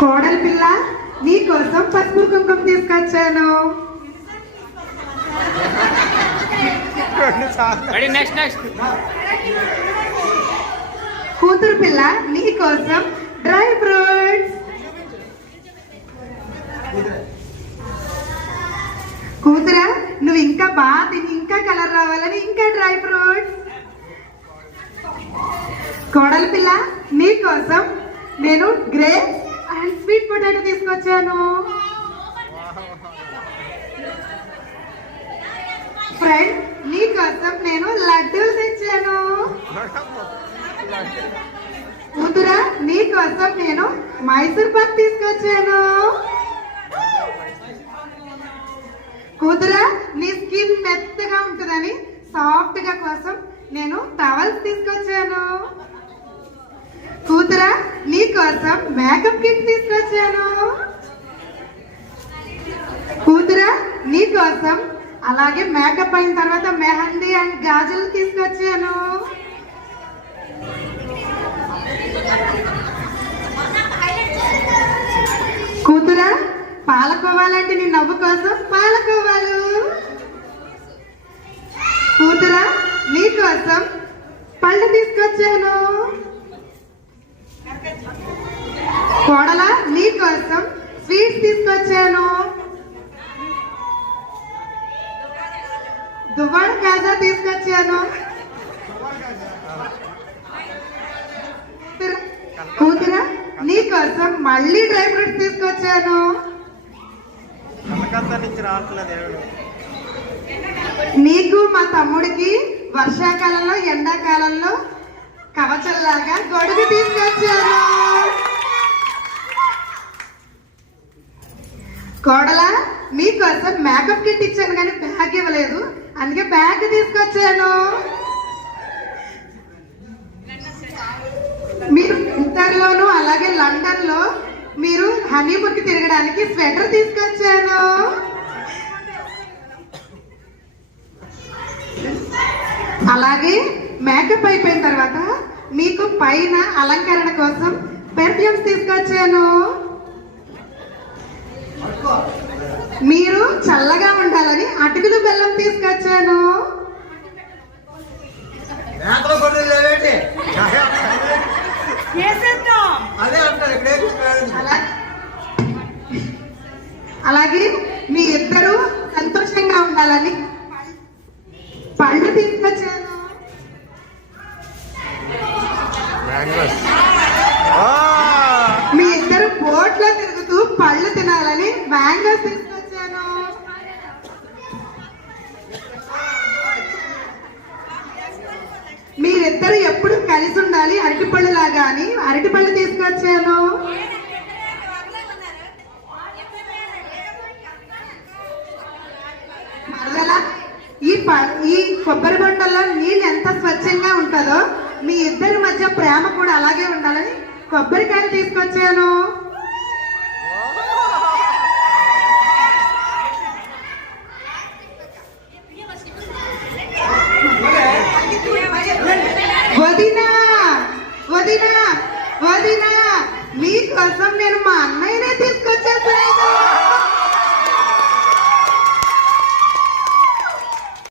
కోడలి పిల్ల నీకోసం పసుపు కుంకుమ తీసుకొచ్చాను. కూతురు పిల్ల నీకోసం డ్రై ఫ్రూట్స్. కూతురా నువ్వు ఇంకా బాగా తిని ఇంకా కలర్ రావాలని ఇంకా డ్రై ఫ్రూట్స్. కోడలి పిల్ల నీకోసం నేను గ్రేప్స్ అండ్ స్వీట్ పొటాటో తీసుకొచ్చాను. ఫ్రెండ్ నీకోసం నేను లడ్డూలు తెచ్చాను. కూతురా నీకోసం నేను మైసూర్ పాక్ తీసుకొచ్చాను. కూతురా నీ స్కిన్ మెత్తగా ఉంటుందని సాఫ్ట్ గా కోసం నేను టవల్స్ తీసుకొచ్చాను. కూతురా నీ కోసం మేకప్ కిట్ తీసుకొచ్చాను. కూతురా నీ కోసం అలాగే మేకప్ అయిన తర్వాత మెహందీ అండ్ గాజులు తీసుకొచ్చాను. కూతురా పాలకోవాలంటే నీ నవ్వు కోసం పాలకోవాలు. కూతురా నీ కోసం పళ్ళు తీసుకొచ్చాను. కోడల నీ కోసం స్వీట్స్ తీసుకొచ్చాను. దువ్వాడ కాజా తీసుకొచ్చాను. కూతురా నీ కోసం మళ్ళీ డ్రై ఫ్రూట్స్ తీసుకొచ్చాను. నీకు మా తమ్ముడికి వర్షాకాలంలో ఎండాకాలంలో కవచంలాగా గొడుగు తీసుకొచ్చాను. కోడల మీకోసం మేకప్ కిట్ ఇచ్చాను కానీ బ్యాగ్ ఇవ్వలేదు, అందుకే బ్యాగ్ తీసుకొచ్చాను. మీరు ఇంటర్లోను అలాగే లండన్ లో మీరు హనీమూన్ కి తిరగడానికి స్వెటర్ తీసుకొచ్చాను. అలాగే మేకప్ అయిపోయిన తర్వాత మీకు పైన అలంకరణ కోసం పెర్ఫ్యూమ్స్ తీసుకొచ్చాను. మీరు చల్లగా ఉండాలని అటుకులు బెల్లం తీసుకొచ్చాను. అలాగే మీ ఇద్దరు సంతోషంగా ఉండాలని పళ్ళు తీసుకొచ్చాను. మీ ఇద్దరు బోట్లో తిరుగుతూ పళ్ళు తినాలని మ్యాంగోస్ తీసుకొచ్చాను. మీరిద్దరు ఎప్పుడు కలిసి ఉండాలి అరటిపళ్ళు లాగా అని అరటిపళ్ళు తీసుకొచ్చాను. మరలా ఈ కొబ్బరి బొండల్లో నీళ్ళు ఎంత స్వచ్ఛంగా ఉంటుందో మీ ఇద్దరి మధ్య ప్రేమ కూడా అలాగే ఉండాలని కొబ్బరికాయలు తీసుకొచ్చాను. వదినా వదినా వదినా మీకోసం నేను